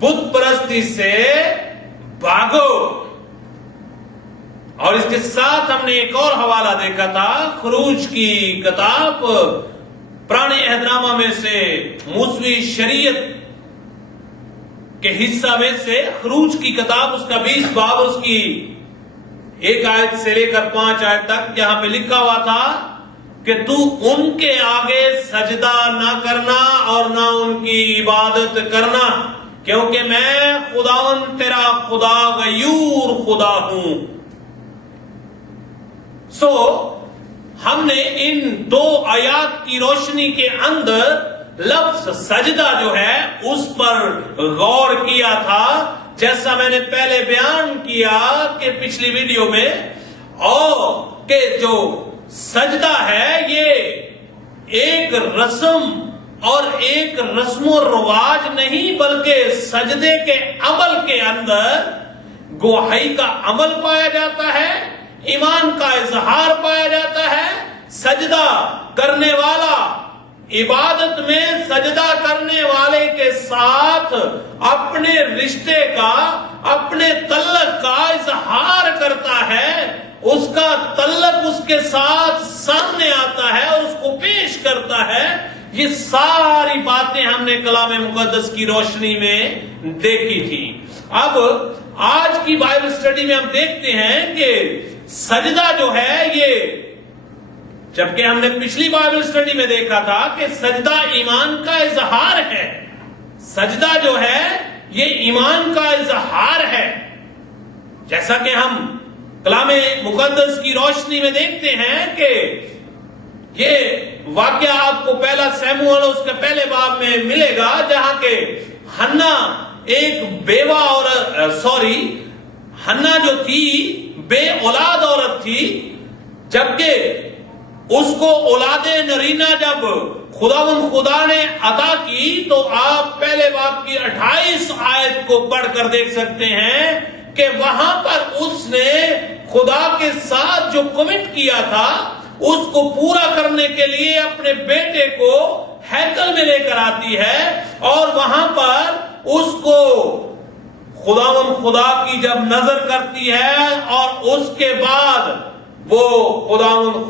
بت پرستی سے بھاگو۔ اور اس کے ساتھ ہم نے ایک اور حوالہ دیکھا تھا، خروج کی کتاب، پرانے عہد نامہ میں سے موسوی شریعت کے حصہ میں سے خروج کی کتاب، اس کا 20 باب، اس کی 1 آیت سے لے کر 5 آیت تک، جہاں پہ لکھا ہوا تھا کہ تو ان کے آگے سجدہ نہ کرنا اور نہ ان کی عبادت کرنا، کیونکہ میں خداوند تیرا خدا غیور خدا ہوں۔ ہم نے ان 2 آیات کی روشنی کے اندر لفظ سجدہ جو ہے اس پر غور کیا تھا، جیسا میں نے پہلے بیان کیا کہ پچھلی ویڈیو میں، اور کہ جو سجدہ ہے یہ ایک رسم اور ایک رسم و رواج نہیں، بلکہ سجدے کے عمل کے اندر گواہی کا عمل پایا جاتا ہے، ایمان کا اظہار پایا جاتا ہے۔ سجدہ کرنے والا عبادت میں سجدہ کرنے والے کے ساتھ اپنے رشتے کا، اپنے تعلق کا اظہار کرتا ہے، اس کا تعلق اس کے ساتھ سامنے آتا ہے اور اس کو پیش کرتا ہے۔ یہ ساری باتیں ہم نے کلام مقدس کی روشنی میں دیکھی تھی۔ اب آج کی بائبل سٹڈی میں ہم دیکھتے ہیں کہ سجدہ جو ہے یہ، جبکہ ہم نے پچھلی بائبل سٹڈی میں دیکھا تھا کہ سجدہ ایمان کا اظہار ہے، سجدہ جو ہے یہ ایمان کا اظہار ہے، جیسا کہ ہم کلام مقدس کی روشنی میں دیکھتے ہیں کہ یہ واقعہ آپ کو پہلا سیموئیل اس کے پہلے باب میں ملے گا، جہاں کہ ہنا ایک بیوہ ہنا جو تھی بے اولاد عورت تھی، جبکہ اس کو اولاد نرینہ جب خدا نے عطا کی تو آپ پہلے باب کی 28 آیت کو پڑھ کر دیکھ سکتے ہیں کہ وہاں پر اس نے خدا کے ساتھ جو کمٹ کیا تھا اس کو پورا کرنے کے لیے اپنے بیٹے کو ہیکل میں لے کر آتی ہے، اور وہاں پر اس کو خدا کی جب نظر کرتی ہے اور اس کے بعد وہ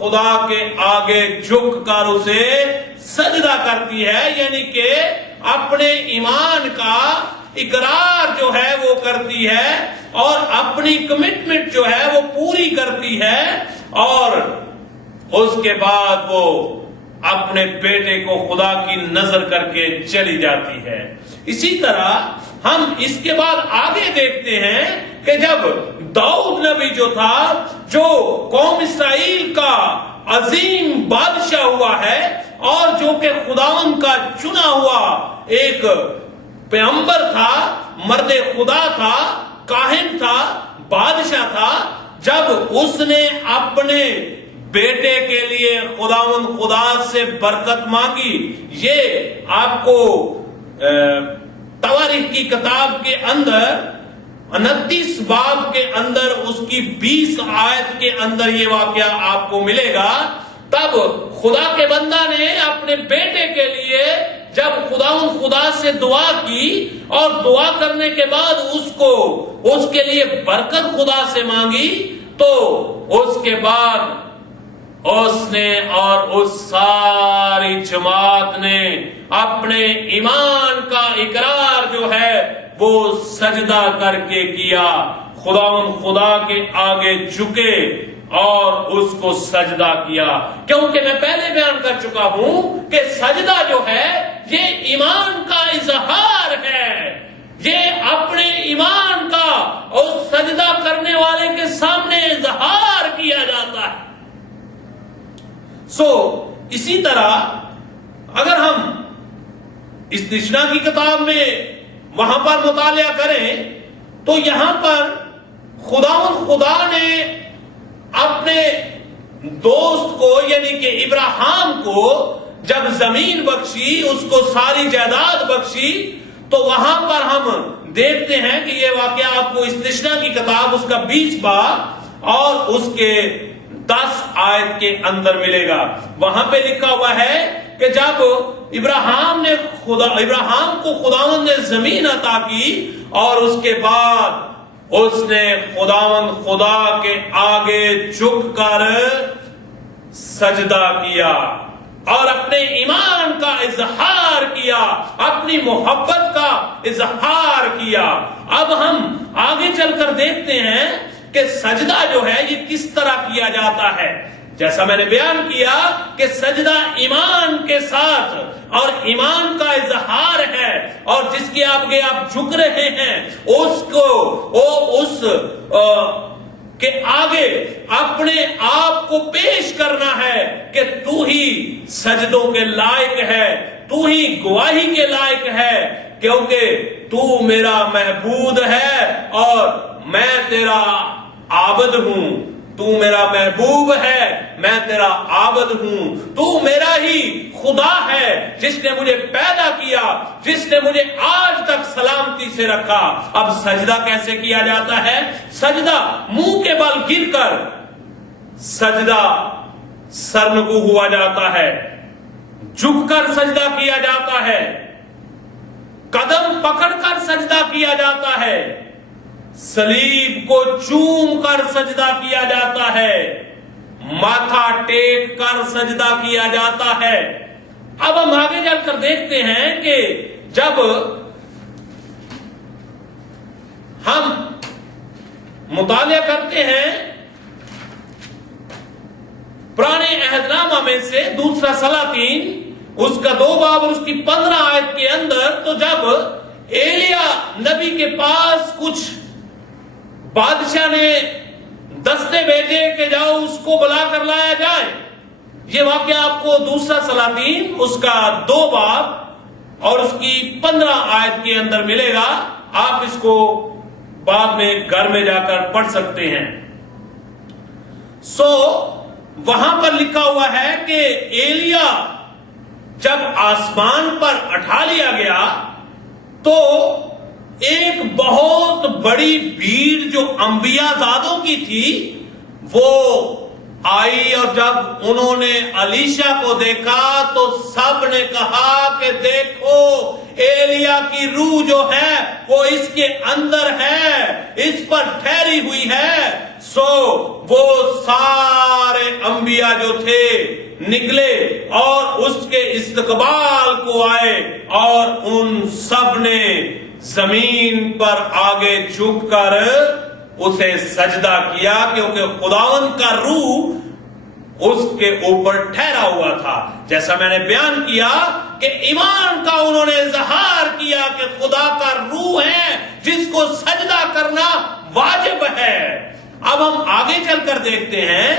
خدا کے آگے جھک کر اسے سجدہ کرتی ہے، یعنی کہ اپنے ایمان کا اقرار جو ہے وہ کرتی ہے اور اپنی کمٹمنٹ جو ہے وہ پوری کرتی ہے، اور اس کے بعد وہ اپنے بیٹے کو خدا کی نظر کر کے چلی جاتی ہے۔ اسی طرح ہم اس کے بعد آگے دیکھتے ہیں کہ جب داؤد نبی جو تھا، جو قوم اسرائیل کا عظیم بادشاہ ہوا ہے اور جو کہ خداوند کا چنا ہوا ایک پیغمبر تھا، مرد خدا تھا، کاہن تھا، بادشاہ تھا، جب اس نے اپنے بیٹے کے لیے خدا سے برکت مانگی، یہ آپ کو تواریخ کی کتاب کے اندر 29 باب کے اندر اس کی 20 آیت کے اندر یہ واقعہ آپ کو ملے گا۔ تب خدا کے بندہ نے اپنے بیٹے کے لیے جب خدا سے دعا کی اور دعا کرنے کے بعد اس کے لیے برکت خدا سے مانگی، تو اس کے بعد اس نے اور اس ساری جماعت نے اپنے ایمان کا اقرار جو ہے وہ سجدہ کر کے کیا، خدا کے آگے جھکے اور اس کو سجدہ کیا، کیونکہ میں پہلے بیان کر چکا ہوں کہ سجدہ جو ہے یہ ایمان کا اظہار ہے، یہ اپنے ایمان کا اس سجدہ کرنے والے کے سامنے اظہار کیا جاتا ہے۔ اسی طرح اگر ہم اس نشنا کی کتاب میں وہاں پر مطالعہ کریں تو یہاں پر خدا نے اپنے دوست کو یعنی کہ ابراہیم کو جب زمین بخشی، اس کو ساری جائیداد بخشی، تو وہاں پر ہم دیکھتے ہیں کہ یہ واقعہ آپ کو اس نشنا کی کتاب اس کا 20 باب اور اس کے 10 آیت کے اندر ملے گا. وہاں پہ لکھا ہوا ہے کہ جب ابراہیم کو خداوند نے زمین عطا کی اور اس کے بعد اس نے خدا کے آگے جھک کر سجدہ کیا اور اپنے ایمان کا اظہار کیا, اپنی محبت کا اظہار کیا. اب ہم آگے چل کر دیکھتے ہیں کہ سجدہ جو ہے یہ کس طرح کیا جاتا ہے. جیسا میں نے بیان کیا کہ سجدہ ایمان کے ساتھ اور ایمان کا اظہار ہے, اور جس کے آگے آپ جھک رہے ہیں اس کے آگے اپنے آپ کو پیش کرنا ہے کہ تو ہی سجدوں کے لائق ہے, تو ہی گواہی کے لائق ہے, کیونکہ تو میرا معبود ہے اور میں تیرا عابد ہوں. تو میرا محبوب ہے, میں تیرا عابد ہوں. تو میرا ہی خدا ہے جس نے مجھے پیدا کیا, جس نے مجھے آج تک سلامتی سے رکھا. اب سجدہ کیسے کیا جاتا ہے؟ سجدہ منہ کے بل گر کر سجدہ سرنگو ہوا جاتا ہے, جھک کر سجدہ کیا جاتا ہے, قدم پکڑ کر سجدہ کیا جاتا ہے, صلیب کو چوم کر سجدہ کیا جاتا ہے, ماتھا ٹیک کر سجدہ کیا جاتا ہے. اب ہم آگے چل کر دیکھتے ہیں کہ جب ہم مطالعہ کرتے ہیں پرانے عہد نامہ میں سے دوسرا سلاطین اس کا 2 باب اور اس کی 15 آیت کے اندر, تو جب ایلیا نبی کے پاس کچھ بادشاہ نے دستے بھیجے کہ جاؤ اس کو بلا کر لایا جائے. یہ واقعہ آپ کو دوسرا سلاطین اس کا 2 باب اور اس کی 15 آیت کے اندر ملے گا. آپ اس کو بعد میں گھر میں جا کر پڑھ سکتے ہیں. وہاں پر لکھا ہوا ہے کہ ایلیا جب آسمان پر اٹھا لیا گیا تو ایک بہت بڑی بھیڑ جو انبیاء زادوں کی تھی وہ آئی, اور جب انہوں نے الیشا کو دیکھا تو سب نے کہا کہ دیکھو ایلیا کی روح جو ہے وہ اس کے اندر ہے, اس پر ٹھہری ہوئی ہے. وہ سارے انبیاء جو تھے نکلے اور اس کے استقبال کو آئے, اور ان سب نے زمین پر آگے جھک کر اسے سجدہ کیا, کیونکہ خداوند کا روح اس کے اوپر ٹھہرا ہوا تھا. جیسا میں نے بیان کیا کہ ایمان کا انہوں نے اظہار کیا کہ خدا کا روح ہے جس کو سجدہ کرنا واجب ہے. اب ہم آگے چل کر دیکھتے ہیں